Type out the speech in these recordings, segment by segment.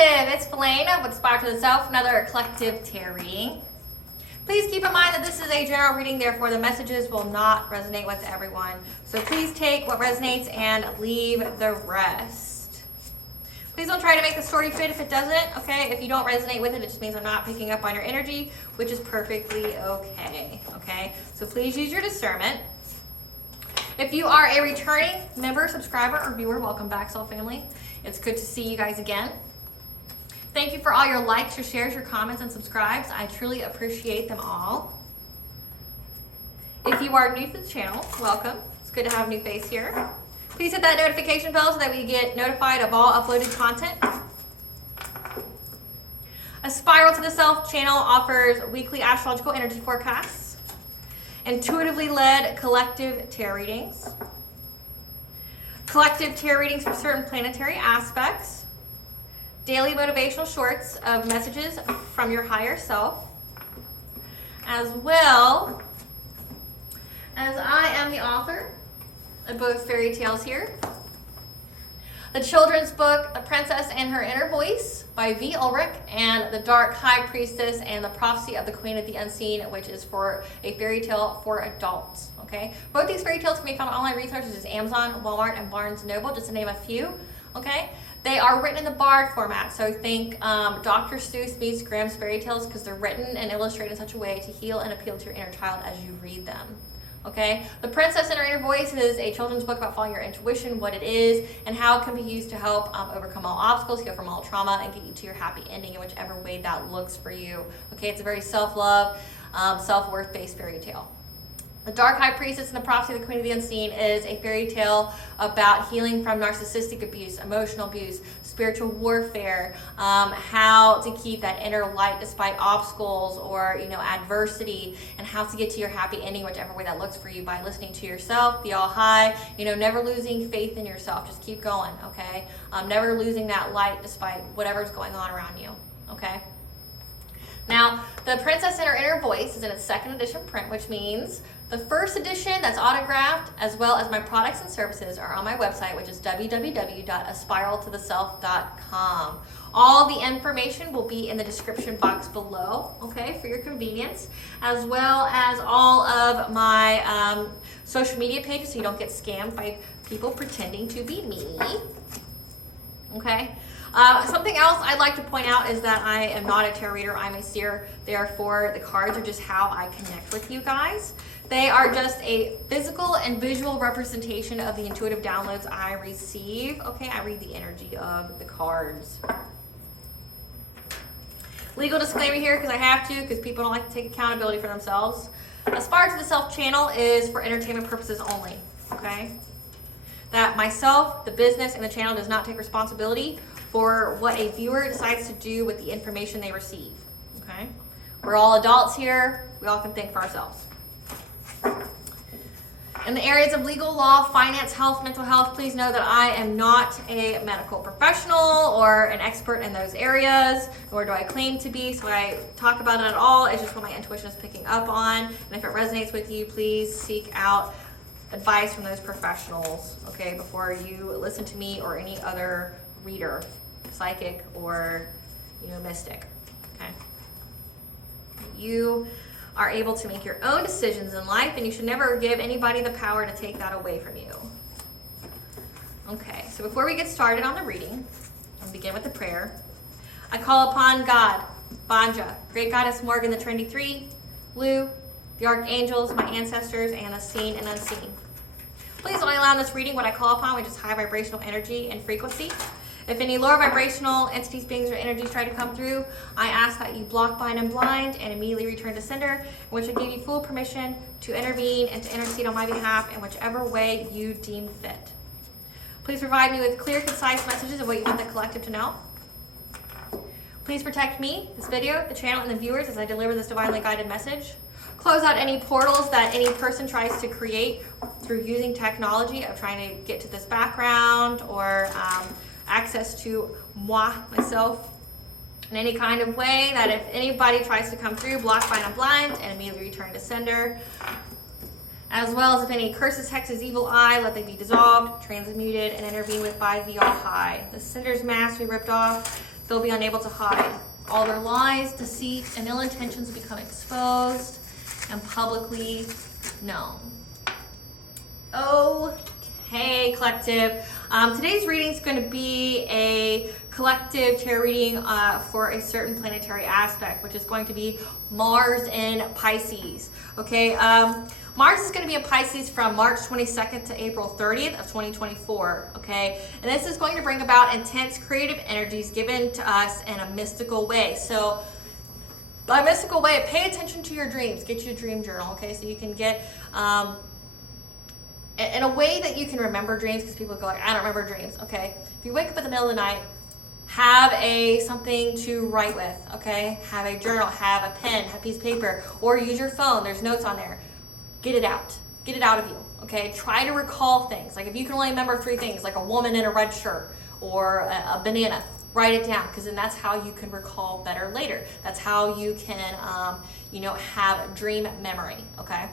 Collective, it's Felena with Aspire to the Self, another collective tarot reading. Please keep in mind that this is a general reading, therefore the messages will not resonate with everyone. So please take what resonates and leave the rest. Please don't try to make the story fit if it doesn't, okay? If you don't resonate with it, it just means I'm not picking up on your energy, which is perfectly okay, okay? So please use your discernment. If you are a returning member, subscriber, or viewer, welcome back, Soul Family. It's good to see you guys again. Thank you for all your likes, your shares, your comments, and subscribes. I truly appreciate them all. If you are new to the channel, welcome. It's good to have a new face here. Please hit that notification bell so that we get notified of all uploaded content. Aspire to the Self channel offers weekly astrological energy forecasts, intuitively led collective tarot readings, collective tarot readings for certain planetary aspects, daily motivational shorts of messages from your higher self, as well as I am the author of both fairy tales here. The children's book, The Princess and Her Inner Voice by V. Ulrich, and The Dark High Priestess and the Prophecy of the Queen of the Unseen, which is for a fairy tale for adults, okay? Both these fairy tales can be found on online resources such as Amazon, Walmart, and Barnes & Noble, just to name a few, okay? They are written in the Bard format, so think Dr. Seuss meets Grimm's fairy tales because they're written and illustrated in such a way to heal and appeal to your inner child as you read them. Okay, The Princess and Her Inner Voice is a children's book about following your intuition, what it is, and how it can be used to help overcome all obstacles, heal from all trauma, and get you to your happy ending in whichever way that looks for you. Okay, it's a very self-love, self-worth-based fairy tale. The Dark High Priestess and the Prophecy of the Queen of the Unseen is a fairy tale about healing from narcissistic abuse, emotional abuse, spiritual warfare, how to keep that inner light despite obstacles or, adversity, and how to get to your happy ending, whichever way that looks for you, by listening to yourself, the all high, never losing faith in yourself. Just keep going, okay? Never losing that light despite whatever's going on around you, okay? Now, The Princess and Her Inner Voice is in its second edition print, which means the first edition that's autographed, as well as my products and services, are on my website, which is www.aspiraltotheself.com. All the information will be in the description box below, okay, for your convenience, as well as all of my social media pages so you don't get scammed by people pretending to be me, okay? Something else I'd like to point out is that I am not a tarot reader, I'm a seer. Therefore, the cards are just how I connect with you guys. They are just a physical and visual representation of the intuitive downloads I receive. Okay, I read the energy of the cards. Legal disclaimer here because I have to, because people don't like to take accountability for themselves. Aspire to the Self channel is for entertainment purposes only, okay? That myself, the business, and the channel does not take responsibility for what a viewer decides to do with the information they receive, okay? We're all adults here. We all can think for ourselves. In the areas of legal, law, finance, health, mental health, please know that I am not a medical professional or an expert in those areas, nor do I claim to be, so I talk about it at all. It's just what my intuition is picking up on, and if it resonates with you, please seek out advice from those professionals, okay, before you listen to me or any other reader, psychic or mystic, okay? You are able to make your own decisions in life, and you should never give anybody the power to take that away from you. Okay, so before we get started on the reading, I'll begin with the prayer. I call upon God, Banja, Great Goddess Morgan, the Trinity Three, Lou, the archangels, my ancestors, and the seen and unseen. Please only allow in this reading what I call upon, which is high vibrational energy and frequency. If any lower vibrational entities, beings, or energies try to come through, I ask that you block, bind, and blind, and immediately return to sender, in which I give you full permission to intervene and to intercede on my behalf in whichever way you deem fit. Please provide me with clear, concise messages of what you want the collective to know. Please protect me, this video, the channel, and the viewers as I deliver this divinely guided message. Close out any portals that any person tries to create through using technology of trying to get to this background or access to moi, myself, in any kind of way, that if anybody tries to come through, block, bind, and blind, and immediately return to sender. As well as if any curses, hexes, evil eye, let they be dissolved, transmuted, and intervened with by the All High. The sender's mask be ripped off, they'll be unable to hide. All their lies, deceit, and ill intentions become exposed and publicly known. Okay, collective. Today's reading is going to be a collective tarot reading for a certain planetary aspect, which is going to be Mars in Pisces. Okay, Mars is going to be in Pisces from March 22nd to April 30th of 2024. Okay, and this is going to bring about intense creative energies given to us in a mystical way. So, by mystical way, pay attention to your dreams. Get you a dream journal. Okay, so you can get in a way that you can remember dreams, because people go like, I don't remember dreams. Okay, if you wake up in the middle of the night, have something to write with. Okay, have a journal, have a pen, have a piece of paper, or use your phone. There's notes on there. Get it out of you. Okay, try to recall things. Like if you can only remember 3 things, like a woman in a red shirt or a banana, write it down, because then that's how you can recall better later. That's how you can have dream memory. Okay,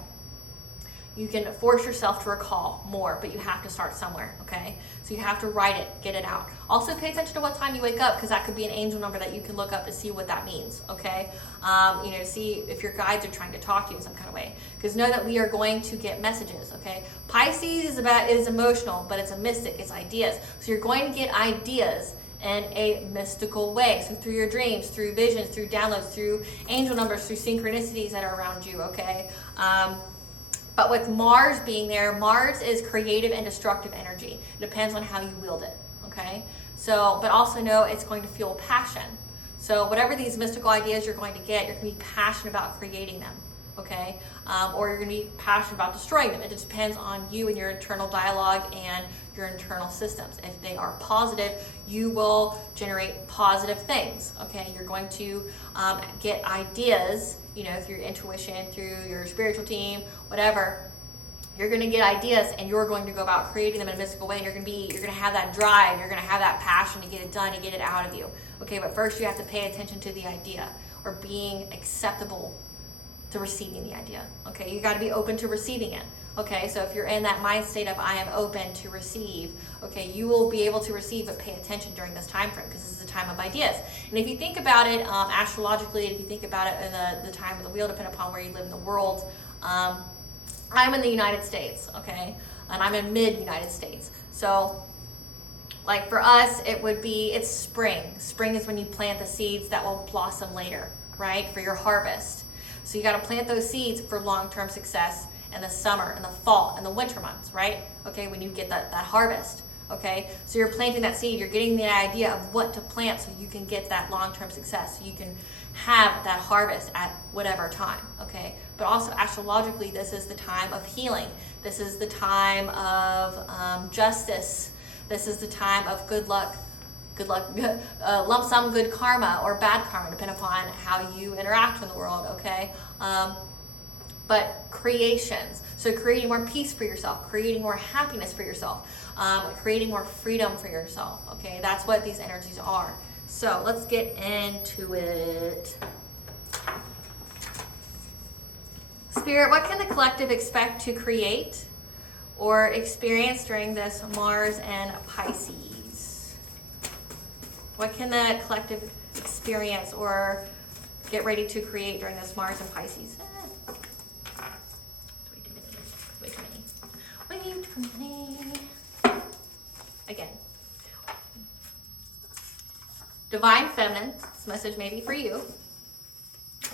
you can force yourself to recall more, but you have to start somewhere. Okay, so you have to write it, get it out. Also pay attention to what time you wake up, because that could be an angel number that you can look up to see what that means. Okay, see if your guides are trying to talk to you in some kind of way, because know that we are going to get messages. Okay, Pisces is emotional, but it's a mystic, it's ideas. So you're going to get ideas in a mystical way. So through your dreams, through visions, through downloads, through angel numbers, through synchronicities that are around you. Okay. But with Mars being there, Mars is creative and destructive energy. It depends on how you wield it, okay? So, but also know it's going to fuel passion. So whatever these mystical ideas you're going to get, you're going to be passionate about creating them, okay? Or you're going to be passionate about destroying them. It just depends on you and your internal dialogue and your internal systems. If they are positive, you will generate positive things, okay? You're going to get ideas, through your intuition, through your spiritual team, whatever. You're going to get ideas, and you're going to go about creating them in a mystical way. And you're going to have that drive. You're going to have that passion to get it done and get it out of you. Okay, but first you have to pay attention to the idea, or being acceptable to receiving the idea. Okay, you got to be open to receiving it. Okay, so if you're in that mind state of I am open to receive, okay, you will be able to receive, but pay attention during this time frame, because this is the time of ideas. And if you think about it astrologically, if you think about it in the time of the wheel, depending upon where you live in the world, I'm in the United States, okay, and I'm in mid-United States. So, like for us, it's spring. Spring is when you plant the seeds that will blossom later, right, for your harvest. So you got to plant those seeds for long-term success in the summer, in the fall, in the winter months, right? Okay, when you get that harvest, okay? So you're planting that seed, you're getting the idea of what to plant so you can get that long-term success, so you can have that harvest at whatever time, okay? But also astrologically, this is the time of healing. This is the time of justice. This is the time of good luck, lump sum good karma or bad karma, depending upon how you interact in the world, okay? But creations, so creating more peace for yourself, creating more happiness for yourself, creating more freedom for yourself, okay? That's what these energies are. So let's get into it. Spirit, what can the collective expect to create or experience during this Mars and Pisces? What can the collective experience or get ready to create during this Mars and Pisces? Way too many. Again. Divine Feminine, this message may be for you.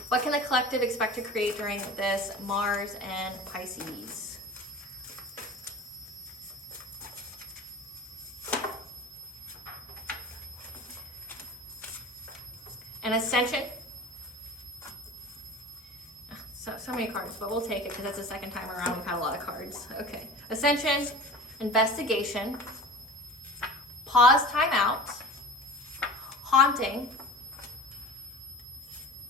What can the collective expect to create during this Mars and Pisces? An Ascension. So many cards, but we'll take it because that's the second time around we've had a lot of cards. Okay. Ascension, investigation, pause, time out, haunting,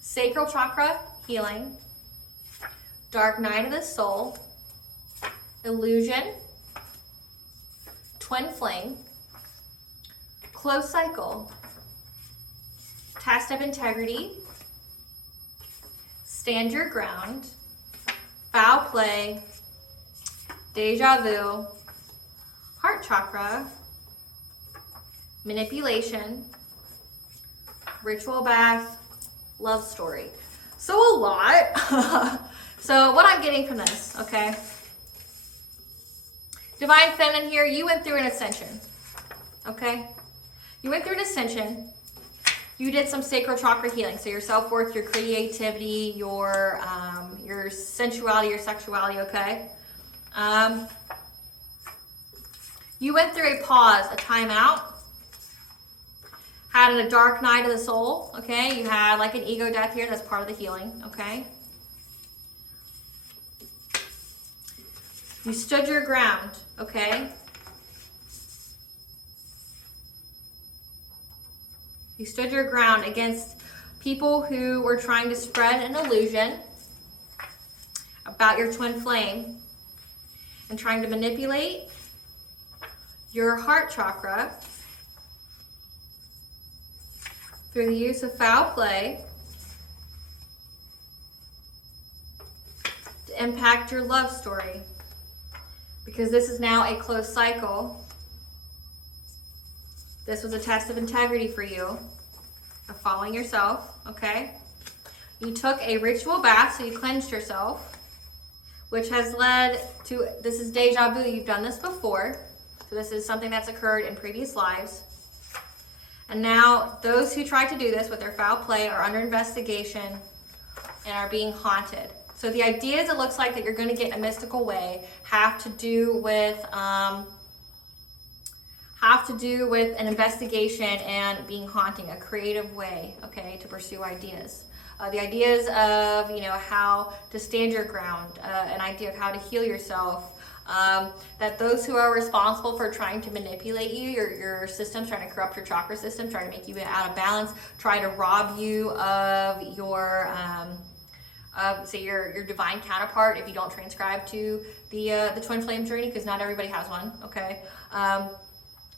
sacral chakra, healing, dark night of the soul, illusion, twin flame, close cycle, test of integrity, stand your ground, foul play, deja vu, heart chakra, manipulation, ritual bath, love story. So a lot. So what I'm getting from this, okay? Divine Feminine here, you went through an ascension, okay? You went through an ascension. You did some sacral chakra healing. So your self-worth, your creativity, your sensuality, your sexuality, okay? You went through a pause, a timeout. Had a dark night of the soul, okay? You had like an ego death here. That's part of the healing, okay? You stood your ground, okay? You stood your ground against people who were trying to spread an illusion about your twin flame and trying to manipulate your heart chakra through the use of foul play to impact your love story. Because this is now a closed cycle. This was a test of integrity for you, of following yourself, okay? You took a ritual bath, so you cleansed yourself, which has led to, this is deja vu, you've done this before. So this is something that's occurred in previous lives. And now those who try to do this with their foul play are under investigation and are being haunted. So the ideas it looks like that you're going to get in a mystical way have to do with an investigation and being haunting, a creative way, okay, to pursue ideas. The ideas of, how to stand your ground, an idea of how to heal yourself, that those who are responsible for trying to manipulate you, your system, trying to corrupt your chakra system, trying to make you out of balance, try to rob you of your say your divine counterpart if you don't transcribe to the twin flame journey, because not everybody has one, okay?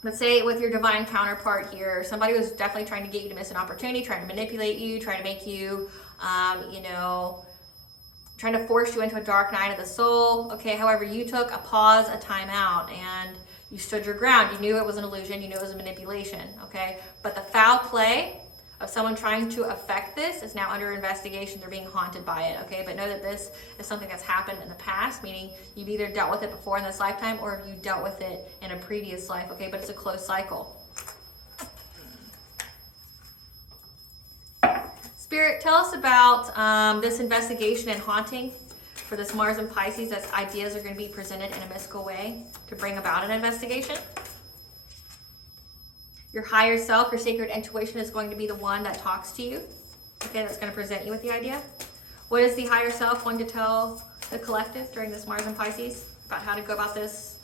Let's say with your divine counterpart here, somebody was definitely trying to get you to miss an opportunity, trying to manipulate you, trying to make you, trying to force you into a dark night of the soul, okay? However, you took a pause, a time out, and you stood your ground. You knew it was an illusion, you knew it was a manipulation, okay? But the foul play of someone trying to affect this is now under investigation. They're being haunted by it, okay? But know that this is something that's happened in the past, meaning you've either dealt with it before in this lifetime or you dealt with it in a previous life, okay? But it's a closed cycle. Spirit, tell us about this investigation and haunting for this Mars and Pisces, as ideas are going to be presented in a mystical way to bring about an investigation. Your higher self, your sacred intuition, is going to be the one that talks to you. Okay, that's going to present you with the idea. What is the higher self going to tell the collective during this Mars and Pisces about how to go about this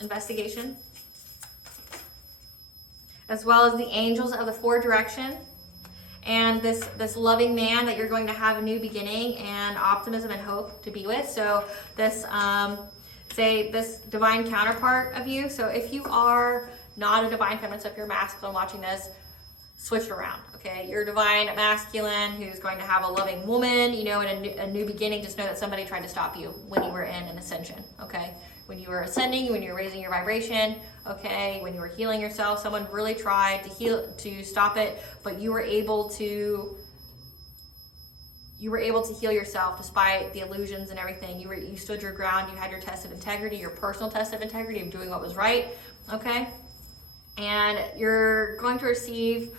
investigation? As well as the angels of the four direction and this loving man that you're going to have a new beginning and optimism and hope to be with. So this, say this divine counterpart of you. So if you are not a divine feminine, so if you're masculine watching this, switch it around, okay? You're a divine masculine who's going to have a loving woman, and a new beginning. Just know that somebody tried to stop you when you were in an ascension, okay? When you were ascending, when you were raising your vibration, okay? When you were healing yourself, someone really tried to stop it, but you were able to heal yourself despite the illusions and everything. You stood your ground. You had your test of integrity, your personal test of integrity of doing what was right, okay? And you're going to receive,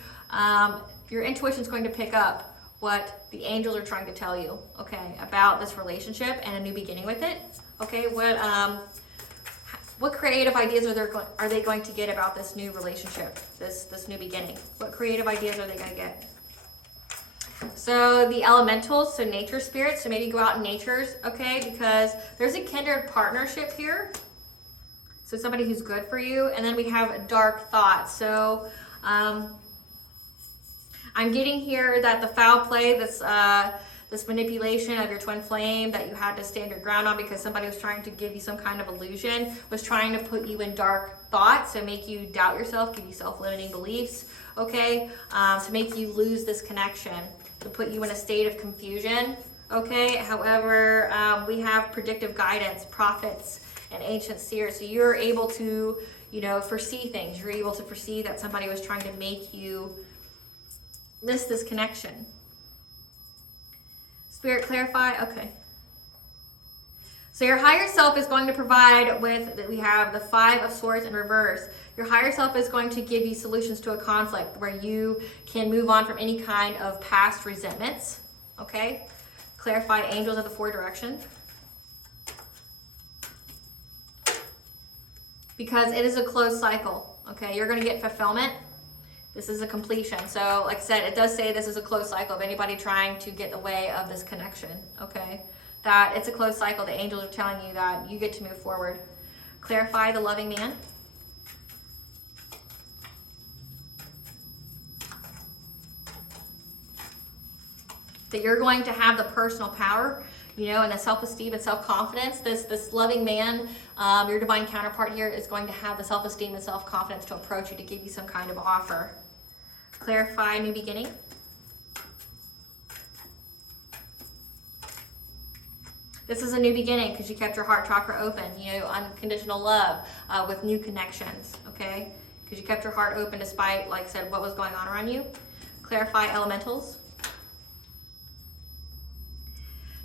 your intuition is going to pick up what the angels are trying to tell you, okay, about this relationship and a new beginning with it, okay? What creative ideas are they going to get about this new relationship, this new beginning? What creative ideas are they going to get? So the elementals, so nature spirits, so maybe go out in natures, okay, because there's a kindred partnership here. So somebody who's good for you. And then we have dark thoughts. So I'm getting here that the foul play, this manipulation of your twin flame that you had to stand your ground on because somebody was trying to give you some kind of illusion, was trying to put you in dark thoughts, so make you doubt yourself, give you self-limiting beliefs, okay? To make you lose this connection, to put you in a state of confusion, okay? However, we have predictive guidance, prophets, and ancient seers. So you're able to, foresee things. You're able to foresee that somebody was trying to make you this connection. Spirit, clarify. Okay. So your higher self is going to provide we have the 5 of Swords in reverse. Your higher self is going to give you solutions to a conflict where you can move on from any kind of past resentments. Okay? Clarify angels of the 4 directions. Because it is a closed cycle. Okay? You're going to get fulfillment. This is a completion. So like I said, it does say this is a closed cycle of anybody trying to get in the way of this connection. Okay? That it's a closed cycle. The angels are telling you that you get to move forward. Clarify the loving man. That you're going to have the personal power, and the self-esteem and self-confidence. This loving man, your divine counterpart here, is going to have the self-esteem and self-confidence to approach you, to give you some kind of offer. Clarify new beginning. This is a new beginning because you kept your heart chakra open, unconditional love with new connections, okay? Because you kept your heart open despite, like I said, what was going on around you. Clarify elementals.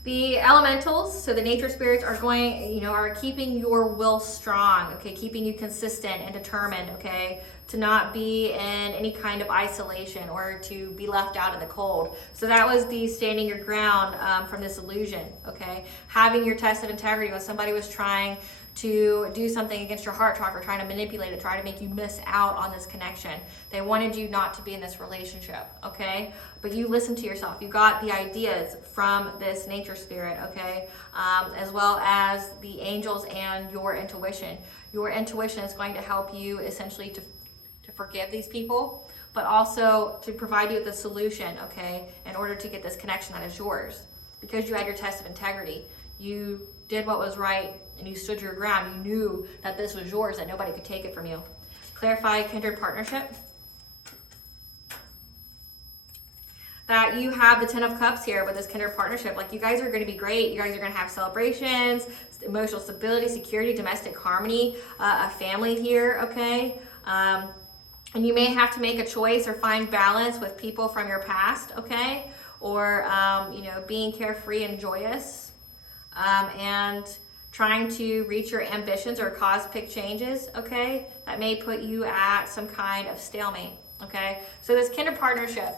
The elementals, so the nature spirits, are are keeping your will strong, okay? Keeping you consistent and determined, okay? To not be in any kind of isolation or to be left out in the cold. So that was the standing your ground from this illusion, okay? Having your tested integrity when somebody was trying to do something against your heart chakra, trying to manipulate it, trying to make you miss out on this connection. They wanted you not to be in this relationship, okay? But you listened to yourself. You got the ideas from this nature spirit, okay? As well as the angels and your intuition. Your intuition is going to help you essentially to forgive these people, but also to provide you with a solution, okay, in order to get this connection that is yours. Because you had your test of integrity. You did what was right and you stood your ground. You knew that this was yours, that nobody could take it from you. Clarify kindred partnership. That you have the 10 of Cups here with this kindred partnership. Like, you guys are going to be great. You guys are going to have celebrations, emotional stability, security, domestic harmony, a family here, okay? And you may have to make a choice or find balance with people from your past, okay? Or, being carefree and joyous. And trying to reach your ambitions or cosmic changes, okay? That may put you at some kind of stalemate, okay? So this kindred partnership,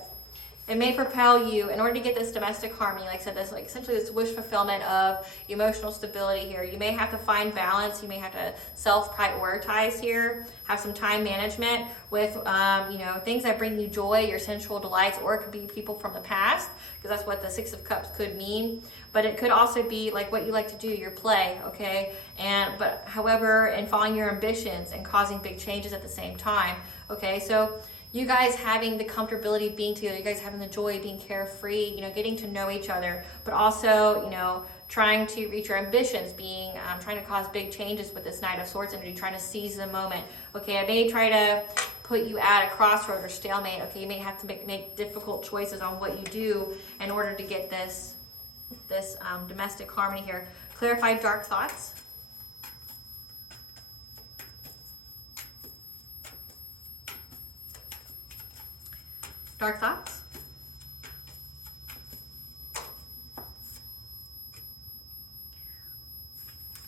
it may propel you in order to get this domestic harmony, like I said, essentially this wish fulfillment of emotional stability here. You may have to find balance. You may have to self-prioritize here, have some time management with, things that bring you joy, your sensual delights, or it could be people from the past, because that's what the 6 of Cups could mean. But it could also be like what you like to do, your play, okay? But however, in following your ambitions and causing big changes at the same time, okay? So you guys having the comfortability of being together, you guys having the joy of being carefree, getting to know each other, but also, trying to reach your ambitions, trying to cause big changes with this Knight of Swords energy, trying to seize the moment. Okay, I may try to put you at a crossroad or stalemate. Okay, you may have to make difficult choices on what you do in order to get this domestic harmony here. Clarify dark thoughts. Dark thoughts.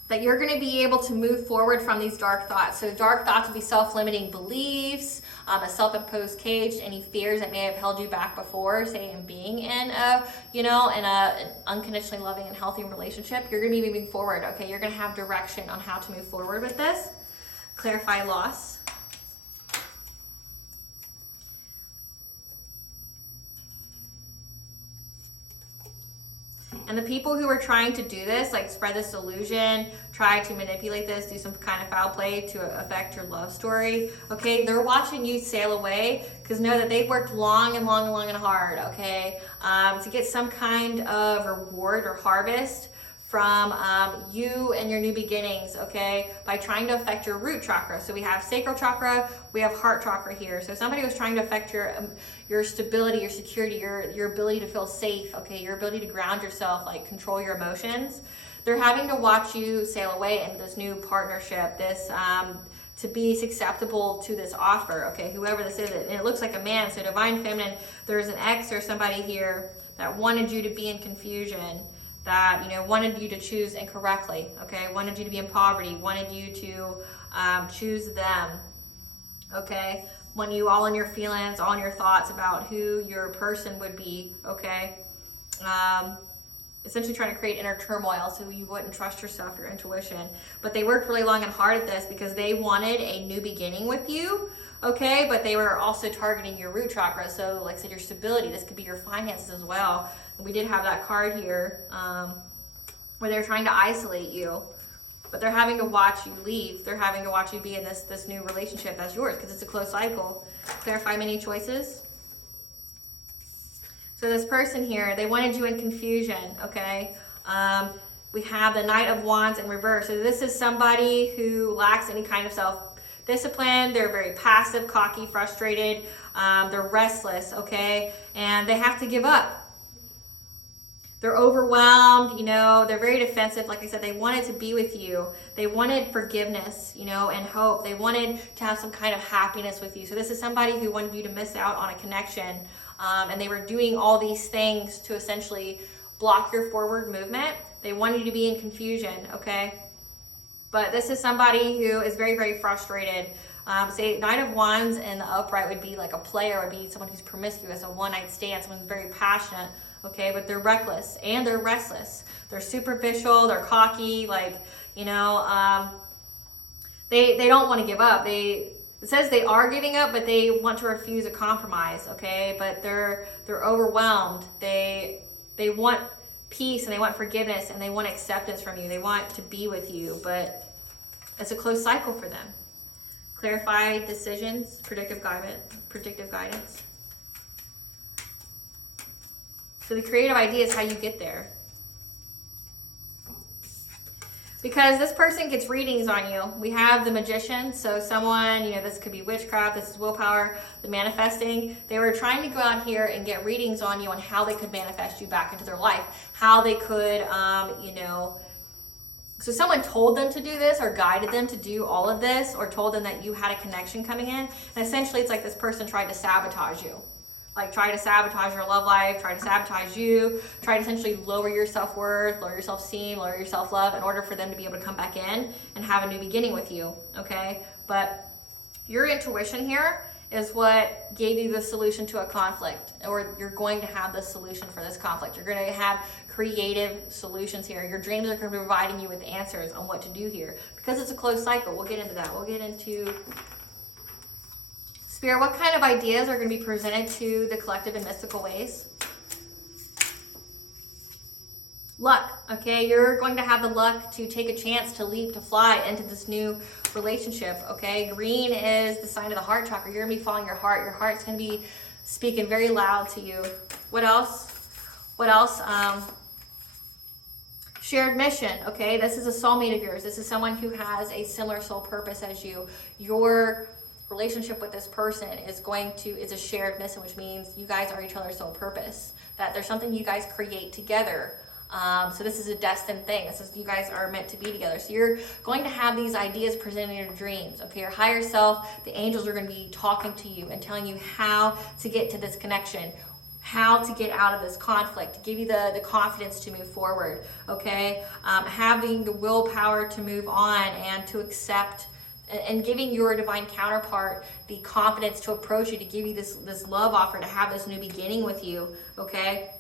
That you're going to be able to move forward from these dark thoughts. So dark thoughts would be self-limiting beliefs, a self-imposed cage, any fears that may have held you back before, say in being in an unconditionally loving and healthy relationship. You're going to be moving forward, okay? You're going to have direction on how to move forward with this. Clarify loss. And the people who are trying to do this, like spread this illusion, try to manipulate this, do some kind of foul play to affect your love story, okay? They're watching you sail away because know that they've worked long and hard, okay? To get some kind of reward or harvest from you and your new beginnings, okay? By trying to affect your root chakra. So we have sacral chakra, we have heart chakra here. So somebody was trying to affect your stability, your security, your ability to feel safe, okay? Your ability to ground yourself, like control your emotions. They're having to watch you sail away into this new partnership, this to be susceptible to this offer, okay, whoever this is. And it looks like a man, so divine feminine, there's an ex or somebody here that wanted you to be in confusion, that, you know, wanted you to choose incorrectly, okay, wanted you to be in poverty, wanted you to choose them, okay, want you all in your feelings, all in your thoughts about who your person would be, okay, essentially trying to create inner turmoil so you wouldn't trust yourself, your intuition. But they worked really long and hard at this because they wanted a new beginning with you, okay, but they were also targeting your root chakra, so like I said, your stability. This could be your finances as well. And we did have that card here where they're trying to isolate you, but they're having to watch you leave. They're having to watch you be in this new relationship that's yours because it's a closed cycle. Clarify many choices. So this person here, they wanted you in confusion, okay? We have the Knight of Wands in reverse. So this is somebody who lacks any kind of self-discipline. They're very passive, cocky, frustrated. They're restless, okay? And they have to give up. They're overwhelmed, you know, they're very defensive. Like I said, they wanted to be with you. They wanted forgiveness, you know, and hope. They wanted to have some kind of happiness with you. So this is somebody who wanted you to miss out on a connection. And they were doing all these things to essentially block your forward movement. They wanted you to be in confusion, okay? But this is somebody who is very, very frustrated. Say Knight of Wands in the upright would be like a player, would be someone who's promiscuous, a one-night stand, someone who's very passionate, okay? But they're reckless and they're restless. They're superficial, they're cocky, like, you know, they don't want to give up. It says they are giving up, but they want to refuse a compromise, okay? But they're overwhelmed. They want peace and they want forgiveness and they want acceptance from you. They want to be with you, but it's a close cycle for them. Clarify decisions, predictive guidance. So the creative idea is how you get there. Because this person gets readings on you. We have the Magician, so someone, you know, this could be witchcraft, this is willpower, the manifesting. They were trying to go out here and get readings on you on how they could manifest you back into their life, how they could, you know, so someone told them to do this or guided them to do all of this or told them that you had a connection coming in. And essentially it's like this person tried to sabotage you. Like try to sabotage your love life, try to sabotage you, try to essentially lower your self-worth, lower your self-esteem, lower your self-love in order for them to be able to come back in and have a new beginning with you, okay? But your intuition here is what gave you the solution to a conflict, or you're going to have the solution for this conflict. You're going to have creative solutions here. Your dreams are going to be providing you with answers on what to do here because it's a closed cycle. We'll get into that. We'll get into Spirit, what kind of ideas are going to be presented to the collective in mystical ways? Luck, okay? You're going to have the luck to take a chance to leap, to fly into this new relationship, okay? Green is the sign of the heart chakra. You're going to be following your heart. Your heart's going to be speaking very loud to you. What else? What else? Shared mission, okay? This is a soulmate of yours. This is someone who has a similar soul purpose as you. Your relationship with this person is a shared mission, which means you guys are each other's soul purpose, that there's something you guys create together. So this is a destined thing. This is, you guys are meant to be together. So you're going to have these ideas presented in your dreams, okay? Your higher self, the angels are going to be talking to you and telling you how to get to this connection, how to get out of this conflict, give you the confidence to move forward, okay? Having the willpower to move on and to accept, and giving your divine counterpart the confidence to approach you, to give you this love offer, to have this new beginning with you, okay?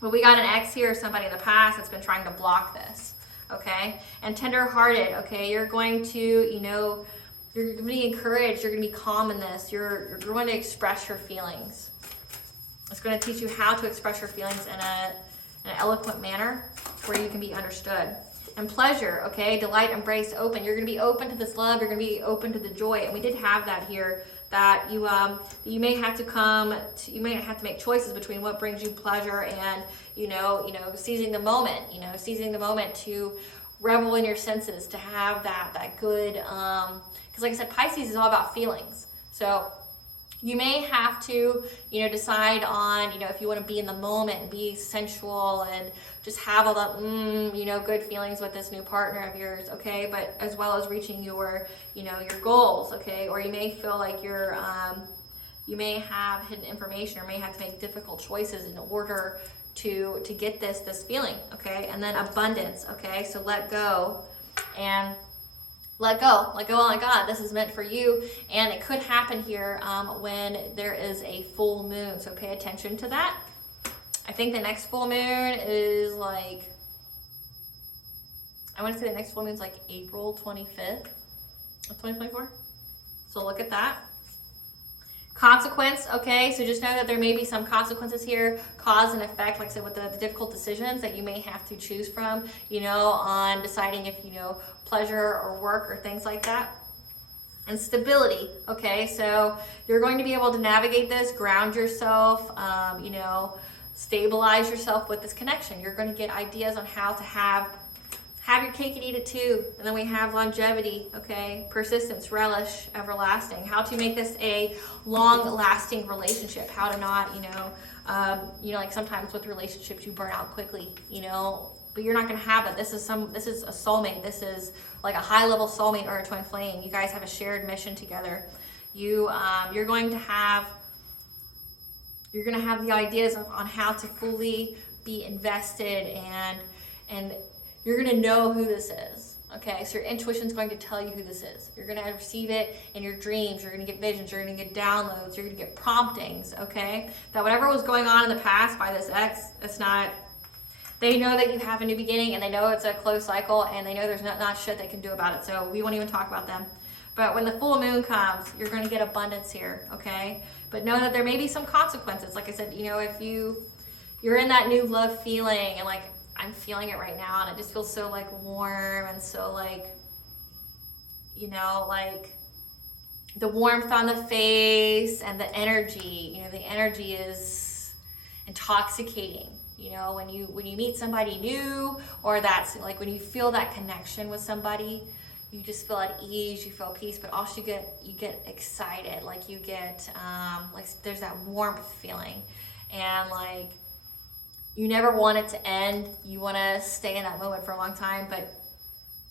But we got an ex here, somebody in the past that's been trying to block this, okay? And tender-hearted, okay? You're going to, you know, you're going to be encouraged. You're going to be calm in this. You're going to express your feelings. It's going to teach you how to express your feelings in an eloquent manner where you can be understood. And pleasure, okay? Delight, embrace, open. You're going to be open to this love. You're going to be open to the joy. And we did have that here, that you may have to make choices between what brings you pleasure and seizing the moment to revel in your senses, to have that good because like I said, Pisces is all about feelings. So You may have to, decide on, if you want to be in the moment and be sensual and just have all the, good feelings with this new partner of yours, okay? But as well as reaching your goals, okay? Or you may feel like you may have hidden information or may have to make difficult choices in order to get this feeling, okay? And then abundance, okay? So let go and let go, oh my God, this is meant for you. And it could happen here when there is a full moon. So pay attention to that. I think the next full moon is I want to say the next full moon is April 25th of 2024. So look at that. Consequence, okay, so just know that there may be some consequences here, cause and effect, like I said, with the difficult decisions that you may have to choose from, on deciding if, pleasure or work or things like that. And stability, okay, so you're going to be able to navigate this, ground yourself, stabilize yourself with this connection. You're going to get ideas on how to have your cake and eat it too. And then we have longevity, okay? Persistence, relish, everlasting. How to make this a long-lasting relationship. How to not, like sometimes with relationships you burn out quickly, but you're not gonna have it. This is a soulmate. This is like a high-level soulmate or a twin flame. You guys have a shared mission together. You're going to have the ideas on how to fully be invested and you're going to know who this is, okay? So your intuition is going to tell you who this is. You're going to receive it in your dreams. You're going to get visions. You're going to get downloads. You're going to get promptings, okay? That whatever was going on in the past by this ex, they know that you have a new beginning and they know it's a closed cycle and they know there's not shit they can do about it. So we won't even talk about them. But when the full moon comes, you're going to get abundance here, okay? But know that there may be some consequences. Like I said, if you're in that new love feeling and I'm feeling it right now and it just feels so warm and so the warmth on the face and the energy, the energy is intoxicating, when you meet somebody new, or that's when you feel that connection with somebody, you just feel at ease, you feel peace, but also you get excited, you get there's that warmth feeling and you never want it to end. You want to stay in that moment for a long time, but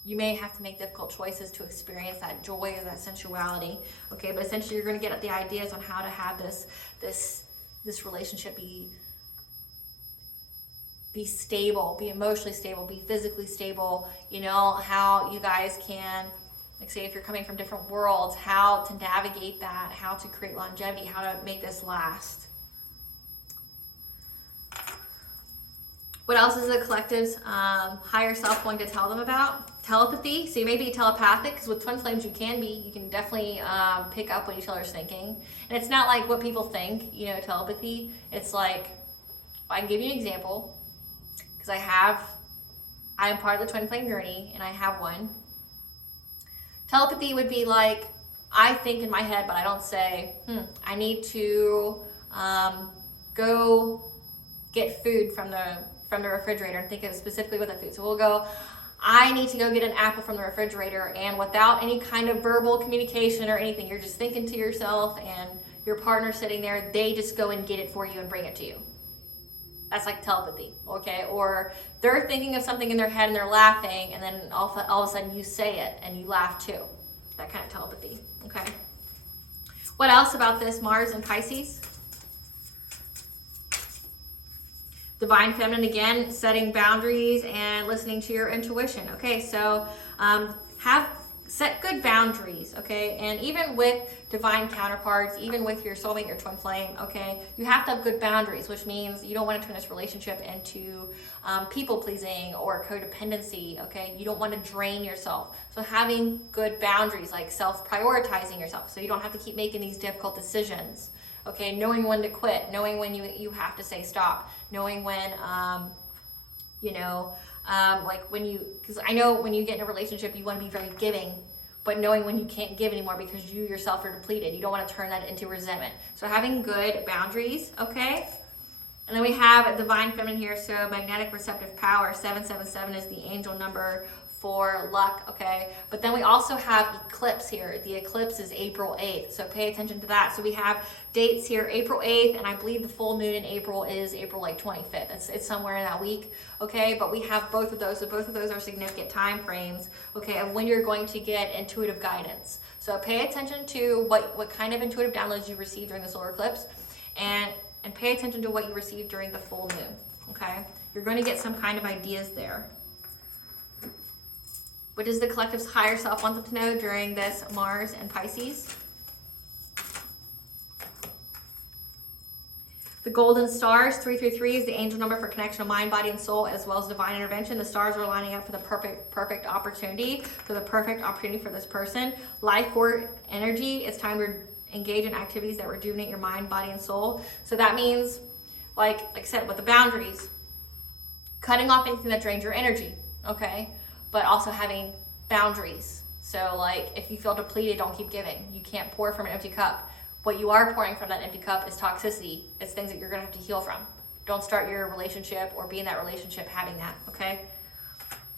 you may have to make difficult choices to experience that joy or that sensuality. Okay, but essentially you're going to get the ideas on how to have this relationship be stable, be emotionally stable, be physically stable. How you guys can, say if you're coming from different worlds, how to navigate that, how to create longevity, how to make this last. What else is the collective's higher self going to tell them about? Telepathy. So you may be telepathic, because with twin flames you can be. You can definitely pick up what each other's thinking. And it's not like what people think, telepathy. It's I can give you an example, because I am part of the twin flame journey, and I have one. Telepathy would be I think in my head, but I don't say, I need to go get food from the refrigerator and think of specifically what that food. So we'll go, I need to go get an apple from the refrigerator, and without any kind of verbal communication or anything, you're just thinking to yourself and your partner sitting there, they just go and get it for you and bring it to you. That's telepathy, okay? Or they're thinking of something in their head and they're laughing, and then all of a sudden you say it and you laugh too. That kind of telepathy, okay? What else about this Mars and Pisces? Divine Feminine, again, setting boundaries and listening to your intuition. Okay, so set good boundaries, okay? And even with divine counterparts, even with your soulmate, your twin flame, okay, you have to have good boundaries, which means you don't want to turn this relationship into people-pleasing or codependency, okay? You don't want to drain yourself. So having good boundaries, like self-prioritizing yourself, so you don't have to keep making these difficult decisions. Okay, knowing when to quit, knowing when you have to say stop, knowing when, because I know when you get in a relationship, you want to be very giving, but knowing when you can't give anymore because you yourself are depleted. You don't want to turn that into resentment. So having good boundaries, okay? And then we have Divine Feminine here, so magnetic receptive power, 777 is the angel number for luck, okay? But then we also have eclipse here. The eclipse is April 8th, so pay attention to that. So we have dates here, April 8th, and I believe the full moon in April is April like 25th. It's somewhere in that week, okay? But we have both of those, so both of those are significant time frames, okay, of when you're going to get intuitive guidance. So pay attention to what kind of intuitive downloads you receive during the solar eclipse, and pay attention to what you receive during the full moon, okay? You're going to get some kind of ideas there. What does the collective's higher self want them to know during this Mars and Pisces? The golden stars, 333, is the angel number for connection of mind, body, and soul, as well as divine intervention. The stars are lining up for the perfect opportunity, for this person. Life force energy, it's time to engage in activities that rejuvenate your mind, body, and soul. So that means, like I said, with the boundaries, cutting off anything that drains your energy, okay? But also having boundaries. So like if you feel depleted, don't keep giving. You can't pour from an empty cup. What you are pouring from that empty cup is toxicity. It's things that you're gonna have to heal from. Don't start your relationship or be in that relationship having that, okay?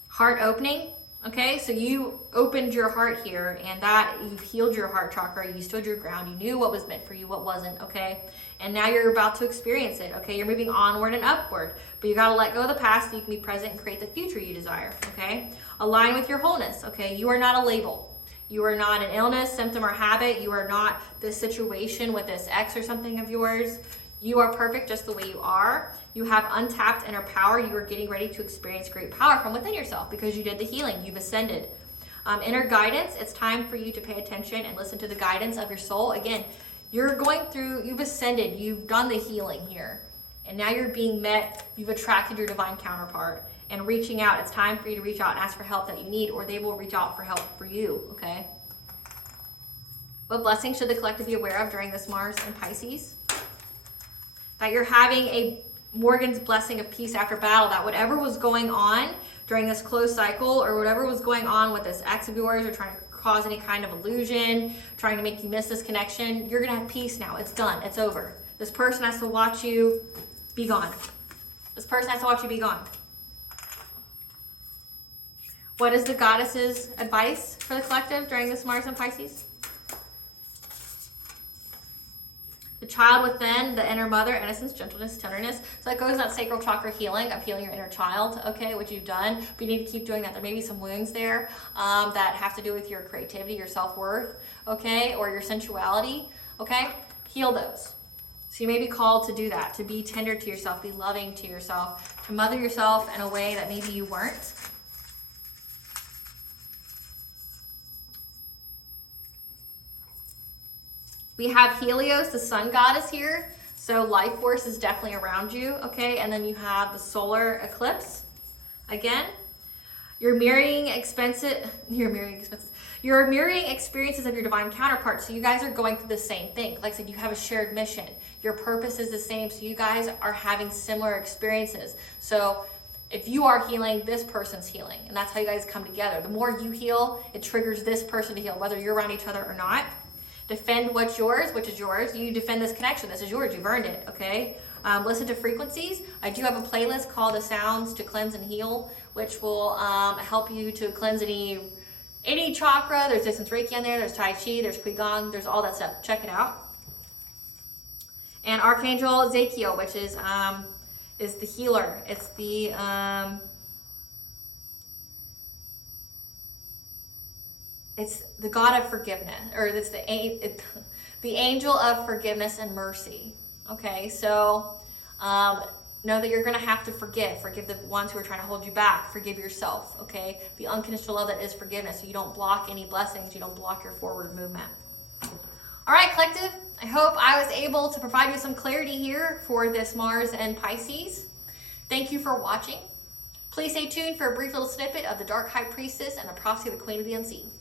Heart opening, okay? So you opened your heart here, and that you've healed your heart chakra, you stood your ground, you knew what was meant for you, what wasn't, okay? And now you're about to experience it, okay? You're moving onward and upward, but you gotta let go of the past so you can be present and create the future you desire, okay? Align with your wholeness, okay? You are not a label. You are not an illness, symptom, or habit. You are not this situation with this ex or something of yours. You are perfect just the way you are. You have untapped inner power. You are getting ready to experience great power from within yourself because you did the healing. You've ascended. Inner guidance, it's time for you to pay attention and listen to the guidance of your soul. Again, you're going through, you've ascended, you've done the healing here. And now you're being met, you've attracted your divine counterpart. And reaching out, it's time for you to reach out and ask for help that you need, or they will reach out for help for you, okay? What blessings should the collective be aware of during this Mars and Pisces? That you're having a Morgan's blessing of peace after battle, that whatever was going on during this closed cycle, or whatever was going on with this ex of yours, or trying to cause any kind of illusion, trying to make you miss this connection, you're gonna have peace now. It's done, it's over. This person has to watch you be gone. This person has to watch you be gone. What is the goddess's advice for the collective during this Mars and Pisces? The child within, the inner mother, innocence, gentleness, tenderness. So that goes in that sacral chakra healing, of healing your inner child, okay, which you've done. But you need to keep doing that. There may be some wounds there that have to do with your creativity, your self-worth, okay, or your sensuality, okay? Heal those. So you may be called to do that, to be tender to yourself, be loving to yourself, to mother yourself in a way that maybe you weren't. We have Helios, the sun goddess here. So life force is definitely around you, okay? And then you have the solar eclipse. Again, you're mirroring experiences of your divine counterparts. So you guys are going through the same thing. Like I said, you have a shared mission. Your purpose is the same. So you guys are having similar experiences. So if you are healing, this person's healing. And that's how you guys come together. The more you heal, it triggers this person to heal, whether you're around each other or not. Defend what's yours, which is yours. You defend this connection. This is yours. You've earned it, okay? Listen to frequencies. I do have a playlist called The Sounds to Cleanse and Heal, which will help you to cleanse any chakra. There's distance Reiki in there. There's Tai Chi. There's Qigong. There's all that stuff. Check it out. And Archangel Zakiel, which is the healer. It's the... It's the God of forgiveness, or it's the angel of forgiveness and mercy. Okay, so know that you're going to have to forgive the ones who are trying to hold you back. Forgive yourself, okay? The unconditional love that is forgiveness, so you don't block any blessings, you don't block your forward movement. All right, collective, I hope I was able to provide you some clarity here for this Mars and Pisces. Thank you for watching. Please stay tuned for a brief little snippet of the Dark High Priestess and the Prophecy of the Queen of the Unseen.